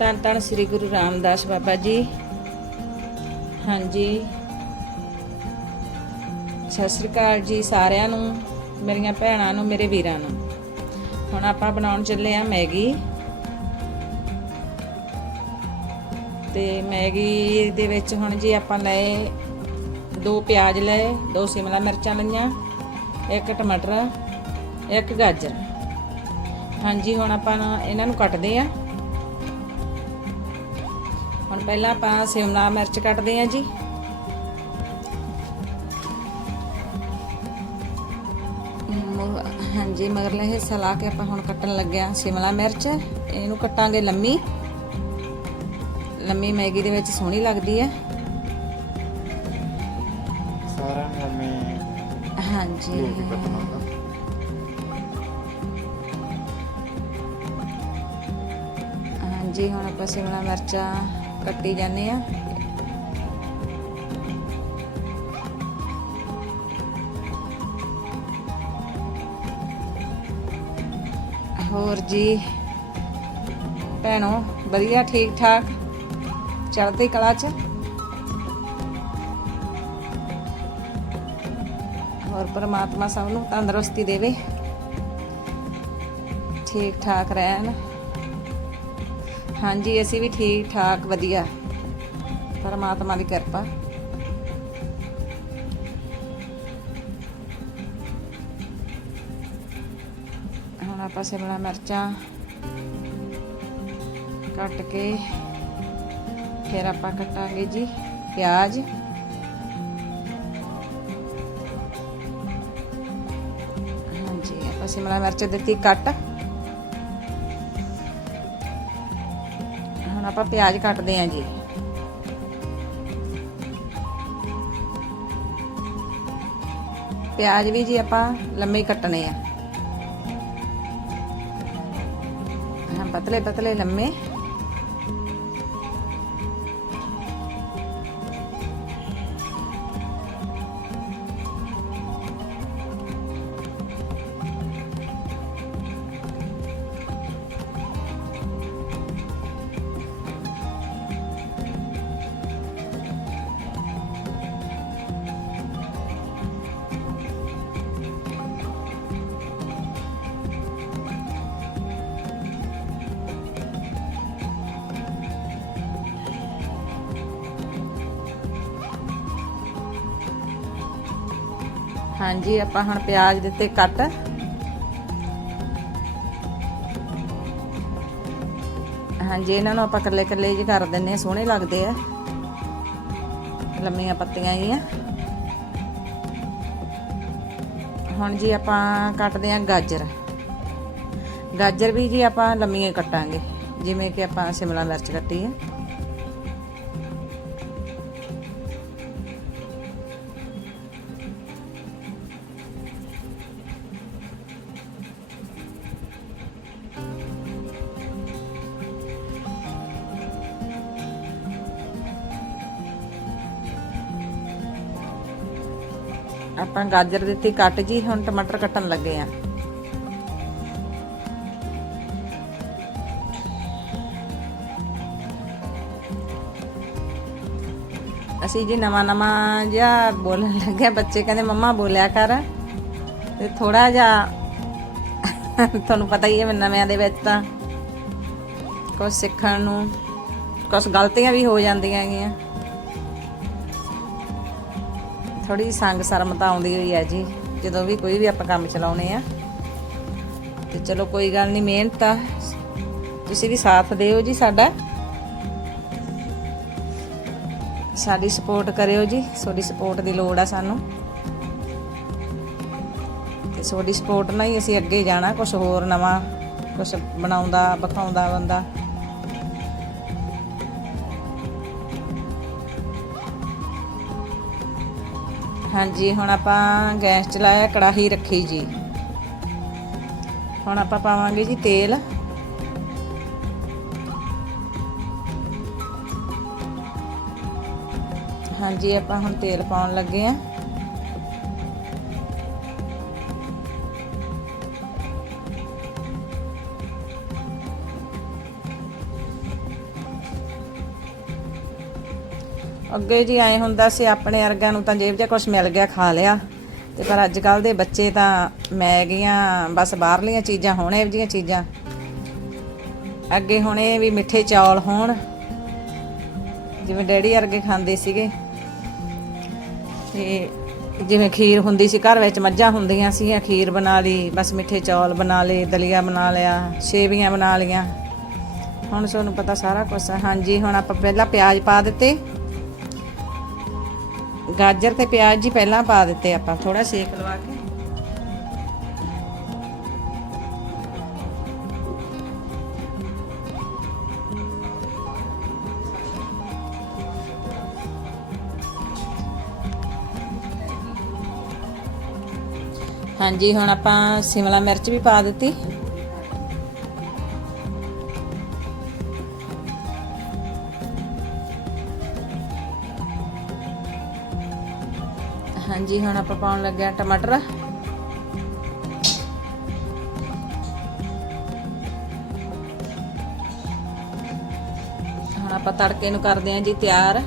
ਧੰਨ ਧੰਨ ਸ੍ਰੀ ਗੁਰੂ ਰਾਮਦਾਸ ਬਾਬਾ ਜੀ। ਹਾਂਜੀ। ਸਤਿ ਸ੍ਰੀ ਅਕਾਲ ਜੀ ਸਾਰਿਆਂ ਨੂੰ, ਮੇਰੀਆਂ ਭੈਣਾਂ ਨੂੰ, ਮੇਰੇ ਵੀਰਾਂ ਨੂੰ। ਹੁਣ ਆਪਾਂ ਬਣਾਉਣ ਚੱਲੇ ਆ ਮੈਗੀ। ਤੇ ਮੈਗੀ ਦੇ ਵਿੱਚ ਹੁਣ ਜੀ ਆਪਾਂ ਲਏ ਦੋ ਪਿਆਜ਼ ਲਏ, ਦੋ ਸ਼ਿਮਲਾ ਮਿਰਚਾਂ ਲਈਆਂ, ਇੱਕ ਟਮਾਟਰ, ਇੱਕ ਗਾਜਰ। ਹਾਂਜੀ, ਹੁਣ ਆਪਾਂ ਇਹਨਾਂ ਨੂੰ ਕੱਟਦੇ ਆ ਹੁਣ ਪਹਿਲਾਂ ਆਪਾਂ ਸ਼ਿਮਲਾ ਮਿਰਚ ਕੱਟਦੇ ਆ ਜੀ। ਹਾਂਜੀ ਮਗਰਲਾ ਹਿੱਸਾ ਲਾ ਕੇ ਆਪਾਂ ਹੁਣ ਕੱਟਣ ਲੱਗਿਆ ਸ਼ਿਮਲਾ ਮਿਰਚ। ਇਹਨੂੰ ਕੱਟਾਂਗੇ ਲੰਮੀ। ਲੰਮੀ ਮੈਗੀ ਦੇ ਵਿੱਚ ਸੋਹਣੀ ਲੱਗਦੀ ਹੈ। ਸਾਰਾ ਮੈਂ ਹਾਂਜੀ। ਰੋਟੀ ਹੁਣ ਆਪਾਂ ਸ਼ਿਮਲਾ ਮਿਰਚਾਂ ਕੱਟੀ ਜਾਂਦੇ ਆ ਹੋਰ ਜੀ, ਭੈਣੋ, ਵਧੀਆ, ਠੀਕ ਠਾਕ? ਚੜ੍ਹਦੀ ਕਲਾ ਚ? ਹੋਰ ਪਰਮਾਤਮਾ ਸਭ ਨੂੰ ਤੰਦਰੁਸਤੀ ਦੇਵੇ। ਠੀਕ ਠਾਕ ਰਹਿਣ। ਹਾਂਜੀ, ਅਸੀਂ ਵੀ ਠੀਕ ਠਾਕ, ਵਧੀਆ। ਪਰਮਾਤਮਾ ਦੀ ਕਿਰਪਾ। ਹੁਣ ਆਪਾਂ ਸ਼ਿਮਲਾ ਮਿਰਚਾਂ ਕੱਟ ਕੇ ਫਿਰ ਆਪਾਂ ਕੱਟਾਂਗੇ ਜੀ ਪਿਆਜ਼। ਹਾਂਜੀ, ਆਪਾਂ ਸ਼ਿਮਲਾ ਮਿਰਚ ਦਿੱਤੀ ਕੱਟ। ਆਪਾਂ ਪਿਆਜ਼ ਕੱਟਦੇ ਆਂ ਜੀ। ਪਿਆਜ਼ ਵੀ ਜੀ ਆਪਾਂ ਲੰਮੇ ਹੀ ਕੱਟਣੇ ਆ। ਪਤਲੇ ਪਤਲੇ ਲੰਮੇ। ਹਾਂਜੀ, ਆਪਾਂ ਹੁਣ ਪਿਆਜ਼ ਦਿੱਤੇ ਕੱਟ। ਹਾਂਜੀ, ਇਹਨਾਂ ਨੂੰ ਆਪਾਂ ਕੱਲੇ ਕੱਲੇ ਜੀ ਕਰ ਦਿੰਨੇ ਆ ਸੋਹਣੇ ਲੱਗਦੇ ਆ। ਲੰਮੀਆਂ ਪੱਤੀਆਂ ਹੀ ਆ ਹੁਣ ਜੀ ਆਪਾਂ ਕੱਟਦੇ ਆ ਗਾਜਰ। ਗਾਜਰ ਵੀ ਜੀ ਆਪਾਂ ਲੰਮੀਆਂ ਕੱਟਾਂਗੇ, ਜਿਵੇਂ ਕਿ ਆਪਾਂ ਸ਼ਿਮਲਾ ਮਿਰਚ ਕੱਟੀ ਹੈ। ਆਪਾਂ ਗਾਜਰ ਦਿੱਤੀ ਕੱਟ ਜੀ, ਹੁਣ ਟਮਾਟਰ ਕੱਟਣ ਲੱਗੇ ਆ। ਅਸੀਂ ਜੀ ਨਵਾਂ ਨਵਾਂ ਜਿਹਾ ਬੋਲਣ ਲੱਗੇ ਬੱਚੇ ਕਹਿੰਦੇ, ਮੰਮਾ, ਬੋਲਿਆ ਕਰ। ਤੇ ਥੋੜਾ ਜਿਹਾ ਤੁਹਾਨੂੰ ਪਤਾ ਹੀ ਹੈ ਨਵਿਆਂ ਦੇ ਵਿੱਚ ਤਾਂ ਕੁਝ ਸਿੱਖਣ ਨੂੰ ਕੁਝ ਗਲਤੀਆਂ ਵੀ ਹੋ ਜਾਂਦੀਆਂ ਹੈਗੀਆਂ। ਥੋੜੀ ਸੰਗ ਸ਼ਰਮ ਤਾਂ ਆਉਂਦੀ ਹੋਈ ਹੈ ਜੀ। ਜਦੋਂ ਵੀ ਕੋਈ ਵੀ ਆਪਾਂ ਕੰਮ ਚਲਾਉਣੇ ਆ। ਤੇ ਚਲੋ ਕੋਈ ਗੱਲ ਨਹੀਂ ਮਿਹਨਤ ਆ ਤੁਸੀਂ ਵੀ ਸਾਥ ਦਿਓ ਜੀ ਸਾਡਾ। ਸਾਡੀ ਸਪੋਰਟ ਕਰਿਓ ਜੀ, ਤੁਹਾਡੀ ਸਪੋਰਟ ਦੀ ਲੋੜ ਆ ਸਾਨੂੰ। ਤੇ ਤੁਹਾਡੀ ਸਪੋਰਟ ਨਾਲ ਹੀ ਅਸੀਂ ਅੱਗੇ ਜਾਣਾ ਕੁਝ ਹੋਰ ਨਵਾਂ ਕੁਝ ਬਣਾਉਂਦਾ, ਵਿਖਾਉਂਦਾ ਬੰਦਾ। ਹਾਂਜੀ, ਹੁਣ ਆਪਾਂ ਗੈਸ ਚਲਾਇਆ, ਕੜਾਹੀ ਰੱਖੀ ਜੀ। ਹੁਣ ਆਪਾਂ ਪਾਵਾਂਗੇ ਜੀ ਤੇਲ। ਹਾਂਜੀ, ਆਪਾਂ ਹੁਣ ਤੇਲ ਪਾਉਣ ਲੱਗੇ ਆ। ਅੱਗੇ ਜੀ ਐ ਹੁੰਦਾ ਸੀ, ਆਪਣੇ ਅਰਗਾਂ ਨੂੰ ਤਾਂ ਜੇਬ 'ਚ ਕੁਝ ਮਿਲ ਗਿਆ, ਖਾ ਲਿਆ। ਤੇ ਪਰ ਅੱਜ ਕੱਲ ਦੇ ਬੱਚੇ ਤਾਂ ਮੈਗੀਆਂ ਬਸ ਬਾਹਰਲੀਆਂ ਚੀਜ਼ਾਂ, ਹੋਣ ਇਹੋ ਜਿਹੀਆਂ ਚੀਜ਼ਾਂ। ਅੱਗੇ ਹੁਣੇ ਵੀ ਮਿੱਠੇ ਚੌਲ ਹੋਣ, ਜਿਵੇਂ ਡੈਡੀ ਅਰਗੇ ਖਾਂਦੇ ਸੀਗੇ। ਤੇ ਜਿਵੇਂ ਖੀਰ ਹੁੰਦੀ ਸੀ, ਘਰ ਵਿੱਚ ਮੱਝਾਂ ਹੁੰਦੀਆਂ ਸੀ ਖੀਰ ਬਣਾ ਲਈ, ਬਸ ਮਿੱਠੇ ਚੌਲ ਬਣਾ ਲਏ, ਦਲੀਆ ਬਣਾ ਲਿਆ, ਛੇਵੀਆਂ ਬਣਾ ਲੀਆਂ ਹੁਣ ਤੁਹਾਨੂੰ ਪਤਾ ਸਾਰਾ ਕੁਝ ਹਾਂਜੀ, ਹੁਣ ਆਪਾਂ ਪਹਿਲਾਂ ਪਿਆਜ਼ ਪਾ ਦਿੱਤੇ। ਗਾਜਰ ਤੇ ਪਿਆਜ਼ ਜੀ ਪਹਿਲਾਂ ਪਾ ਦਿੱਤੇ ਆਪਾਂ ਥੋੜਾ ਸੇਕ ਲਵਾ ਕੇ। ਹਾਂਜੀ, ਹੁਣ ਆਪਾਂ ਸ਼ਿਮਲਾ ਮਿਰਚ ਵੀ ਪਾ ਦਿੱਤੀ। ਹਾਂਜੀ ਹੁਣ ਆਪਾਂ ਪਾਉਣ ਲੱਗੇ ਆ ਟਮਾਟਰ। ਹੁਣ ਆਪਾਂ ਤੜਕੇ ਨੂੰ ਕਰਦੇ ਆ ਜੀ ਤਿਆਰ।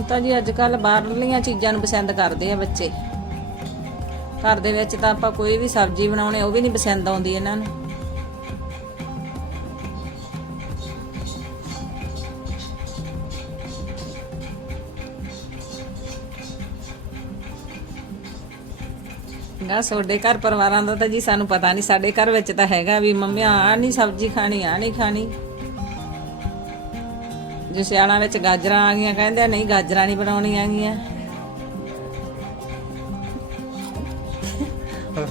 ਹੁਣ ਤਾਂ ਜੀ, ਅੱਜ ਕੱਲ ਬਾਹਰਲੀਆਂ ਚੀਜ਼ਾਂ ਨੂੰ ਪਸੰਦ ਕਰਦੇ ਆ ਬੱਚੇ। ਘਰ ਦੇ ਵਿੱਚ ਤਾਂ ਆਪਾਂ ਕੋਈ ਵੀ ਸਬਜ਼ੀ ਬਣਾਉਣੇ, ਉਹ ਵੀ ਨਹੀਂ ਪਸੰਦ ਆਉਂਦੀ ਇਹਨਾਂ ਨੂੰ। ਗਾ ਤੁਹਾਡੇ ਘਰ ਪਰਿਵਾਰਾਂ ਦਾ ਤਾਂ ਜੀ ਸਾਨੂੰ ਪਤਾ ਨਹੀਂ, ਸਾਡੇ ਘਰ ਵਿੱਚ ਤਾਂ ਹੈਗਾ ਵੀ ਮੰਮੀ ਆ ਨਹੀਂ ਸਬਜ਼ੀ ਖਾਣੀ ਆ ਨਹੀਂ ਖਾਣੀ। ਜੇ ਸਿਆਣਾ ਵਿੱਚ ਗਾਜਰਾਂ ਆ ਗਈਆਂ ਕਹਿੰਦੇ ਨਹੀਂ ਗਾਜਰਾਂ ਨਹੀਂ ਬਣਾਉਣੀਆਂ ਗੀਆਂ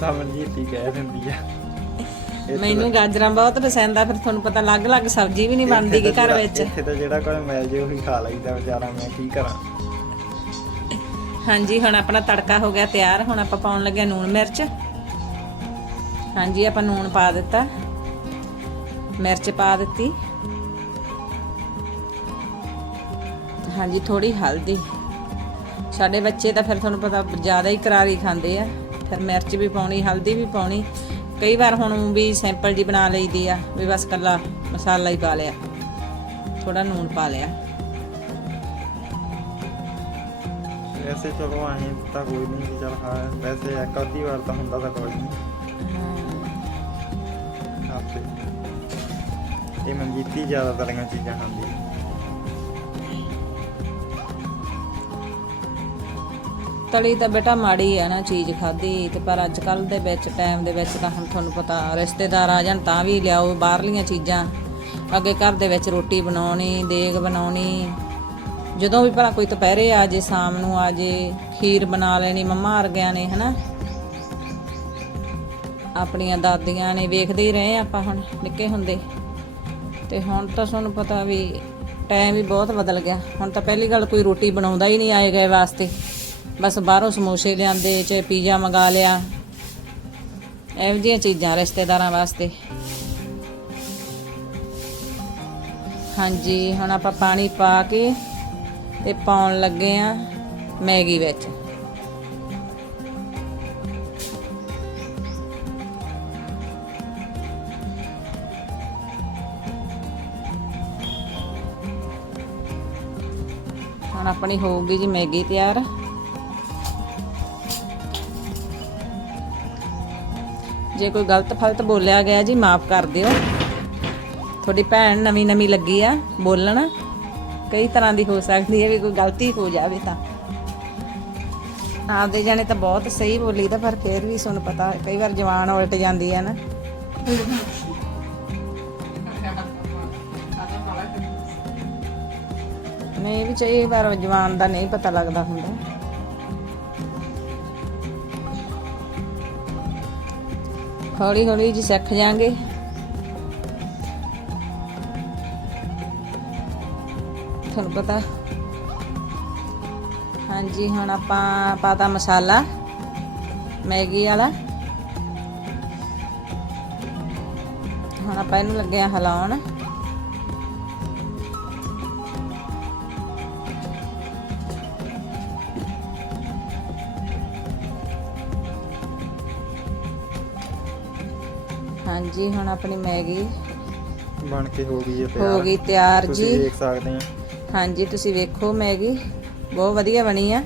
ਤਾਂ ਮਨਜੀਤ ਹੀ ਕਹਿ ਦਿੰਦੀ ਆ। ਮੈਨੂੰ ਗਾਜਰਾਂ ਬਹੁਤ ਪਸੰਦ ਆ ਫਿਰ ਤੁਹਾਨੂੰ ਪਤਾ ਅਲੱਗ-ਅਲੱਗ ਸਬਜ਼ੀ ਵੀ ਨਹੀਂ ਬਣਦੀ ਗੀ ਘਰ ਵਿੱਚ। ਇੱਥੇ ਤਾਂ ਜਿਹੜਾ ਕੋਈ ਮਿਲ ਜੇ ਉਹੀ ਖਾ ਲਈਦਾ ਵਿਚਾਰਾ ਮੈਂ ਕੀ ਕਰਾਂ? ਹਾਂਜੀ ਹੁਣ ਆਪਣਾ ਤੜਕਾ ਹੋ ਗਿਆ ਤਿਆਰ ਹੁਣ ਆਪਾਂ ਪਾਉਣ ਲੱਗੇ ਨੂਣ ਮਿਰਚ। ਹਾਂਜੀ ਆਪਾਂ ਨੂਣ ਪਾ ਦਿੱਤਾ। ਮਿਰਚ ਪਾ ਦਿੱਤੀ। ਹਾਂਜੀ ਥੋੜੀ ਹਲਦੀ। ਸਾਡੇ ਬੱਚੇ ਤਾਂ ਫਿਰ ਤੁਹਾਨੂੰ ਪਤਾ ਜ਼ਿਆਦਾ ਹੀ ਕਰਾਰੀ ਖਾਂਦੇ ਆ। ਫਿਰ ਮਿਰਚ ਵੀ ਪਾਉਣੀ ਹਲਦੀ ਵੀ ਪਾਉਣੀ। ਕਈ ਵਾਰ ਹੁਣ ਵੀ ਸਿੰਪਲ ਜੀ ਬਣਾ ਲਈਦੀ ਆ ਵੀ ਬਸ ਕੱਲਾ ਮਸਾਲਾ ਹੀ ਪਾ ਲਿਆ। ਥੋੜਾ ਨੂਣ ਪਾ ਲਿਆ। ਵੈਸੇ ਚਲੋ ਆਏ ਤਾਂ ਕੋਈ ਨਹੀਂ ਜੀ ਚਲ ਹਾਂ ਵੈਸੇ ਇੱਕ ਅੱਧੀ ਵਾਰ ਤਾਂ ਹੁੰਦਾ ਤਾਂ ਕੋਈ ਨਹੀਂ। ਆਪੇ। ਇਹ ਮਨਜੀਤ ਜ਼ਿਆਦਾ ਤਲੀਆਂ ਚੀਜ਼ਾਂ ਖਾਂਦੀ ਤਲੀ ਤਾਂ ਬੇਟਾ ਮਾੜੀ ਆ ਨਾ ਚੀਜ਼ ਖਾਦੀ ਤੇ ਪਰ ਅੱਜ ਕੱਲ ਦੇ ਵਿੱਚ ਟਾਈਮ ਦੇ ਵਿੱਚ ਤਾਂ ਹੁਣ ਤੁਹਾਨੂੰ ਪਤਾ ਰਿਸ਼ਤੇਦਾਰ ਆ ਜਾਣ ਤਾਂ ਵੀ ਲਿਆਓ ਬਾਹਰਲੀਆਂ ਚੀਜ਼ਾਂ। ਅੱਗੇ ਘਰ ਦੇ ਵਿੱਚ ਰੋਟੀ ਬਣਾਉਣੀ, ਦੇਗ ਬਣਾਉਣੀ। ਜਦੋਂ ਵੀ ਭਲਾ ਕੋਈ ਦੁਪਹਿਰੇ ਆ ਜੇ, ਸ਼ਾਮ ਨੂੰ ਆ ਜੇ, ਖੀਰ ਬਣਾ ਲੈਣੀ, ਮੰਮਾ ਵਰਗਿਆਂ ਨੇ, ਹਨਾ? ਆਪਣੀਆਂ ਦਾਦੀਆਂ ਨੇ ਵੇਖਦੇ ਹੀ ਰਹੇ ਆਪਾਂ ਹੁਣ ਨਿੱਕੇ ਹੁੰਦੇ। ਤੇ ਹੁਣ ਤਾਂ ਤੁਹਾਨੂੰ ਪਤਾ ਵੀ ਟਾਈਮ ਵੀ ਬਹੁਤ ਬਦਲ ਗਿਆ। ਹੁਣ ਤਾਂ ਪਹਿਲੀ ਗੱਲ ਕੋਈ ਰੋਟੀ ਬਣਾਉਂਦਾ ਹੀ ਨਹੀਂ ਆਏ ਗਏ ਵਾਸਤੇ। ਬਸ ਬਾਹਰੋਂ ਸਮੋਸੇ ਲਿਆਂਦੇ, ਚਾਹੇ ਪੀਜ਼ਾ ਮੰਗਾ ਲਿਆ। ਇਹੋ ਜਿਹੀਆਂ ਚੀਜ਼ਾਂ ਰਿਸ਼ਤੇਦਾਰਾਂ ਵਾਸਤੇ। ਹਾਂਜੀ, ਹੁਣ ਆਪਾਂ ਪਾਣੀ ਪਾ ਕੇ ਤੇ ਪਾਉਣ ਲੱਗੇ ਆ ਮੈਗੀ ਵਿੱਚ। ਹੁਣ ਆਪਣੀ ਹੋਊਗੀ ਜੀ ਮੈਗੀ ਤਿਆਰ। ਜੇ ਕੋਈ ਗਲਤ ਫਲਤ ਬੋਲਿਆ ਗਿਆ ਜੀ, ਮਾਫ ਕਰ ਦਿਓ। ਤੁਹਾਡੀ ਭੈਣ ਨਵੀਂ ਨਵੀਂ ਲੱਗੀ ਆ ਬੋਲਣ। ਕਈ ਤਰ੍ਹਾਂ ਦੀ ਹੋ ਸਕਦੀ ਹੈ ਵੀ ਕੋਈ ਗਲਤੀ ਹੋ ਜਾਵੇ ਤਾਂ। ਆਪਦੇ ਜਾਣੇ ਤਾਂ ਬਹੁਤ ਸਹੀ ਬੋਲੀ ਦਾ ਪਰ ਫੇਰ ਵੀ ਸੁਣ ਪਤਾ, ਕਈ ਵਾਰ ਜਵਾਨ ਉਲਟ ਜਾਂਦੀ ਹੈ ਨਾ। ਨਹੀਂ ਵੀ ਚਾਹੀ ਵਾਰ ਜਵਾਨ ਦਾ ਨਹੀਂ ਪਤਾ ਲੱਗਦਾ ਹੁੰਦਾ। ਹੌਲੀ ਹੌਲੀ ਜੀ ਸਿੱਖ ਜਾਾਂਗੇ। ਤੁਹਾਨੂੰ ਪਤਾ। ਹਾਂਜੀ, ਹੁਣ ਆਪਾਂ ਪਾਤਾ ਮਸਾਲਾ, ਮੈਗੀ ਵਾਲਾ। ਹੁਣ ਆਪਾਂ ਇਹਨੂੰ ਲੱਗੇ ਆ ਹਿਲਾਉਣ। ਹਾਂਜੀ ਹੁਣ ਆਪਣੀ ਮੈਗੀ ਬਣ ਕੇ ਹੋ ਗਈ ਹੈ ਤਿਆਰ। ਹੋ ਗਈ ਤਿਆਰ ਤੁਸੀਂ ਜੀ। ਦੇਖ ਸਕਦੇ ਆ ਹਾਂਜੀ ਤੁਸੀਂ ਵੇਖੋ ਮੈਗੀ। ਬਹੁਤ ਵਧੀਆ ਬਣੀ ਆ।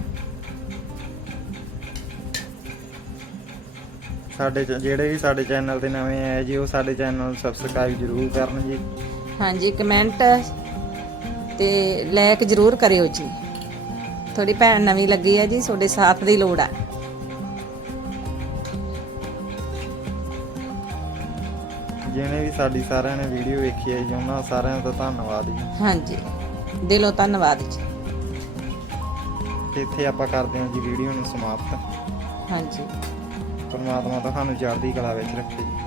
ਸਾਡੇ ਜਿਹੜੇ ਵੀ ਸਾਡੇ ਚੈਨਲ ਤੇ ਨਵੇਂ ਆਏ ਜੀ ਉਹ ਸਾਡੇ ਚੈਨਲ ਨੂੰ ਸਬਸਕ੍ਰਾਈਬ ਜ਼ਰੂਰ ਕਰਨ ਜੀ। ਹਾਂਜੀ ਕਮੈਂਟ ਤੇ ਲਾਇਕ ਜ਼ਰੂਰ ਕਰਿਓ ਜੀ। ਤੁਹਾਡੀ ਭੈਣ ਨਵੀਂ ਲੱਗੀ ਆ ਜੀ ਤੁਹਾਡੇ ਸਾਥ ਦੀ ਲੋੜ ਆ। ਜਿਹਨੇ ਵੀ ਸਾਡੀ ਸਾਰਿਆਂ ਨੇ ਵੀਡੀਓ ਵੇਖੀ ਹੈ ਜੀ ਉਹਨਾਂ ਸਾਰਿਆਂ ਦਾ ਧੰਨਵਾਦ ਜੀ। ਹਾਂਜੀ ਦਿਲੋਂ ਧੰਨਵਾਦ ਜੀ। ਤੇ ਇੱਥੇ ਆਪਾਂ ਕਰਦੇ ਹਾਂ ਜੀ ਵੀਡੀਓ ਨੂੰ ਸਮਾਪਤ। ਹਾਂਜੀ। ਪਰਮਾਤਮਾ ਤੁਹਾਨੂੰ ਚੜ੍ਹਦੀ ਕਲਾ ਵਿੱਚ ਰੱਖੇ ਜੀ।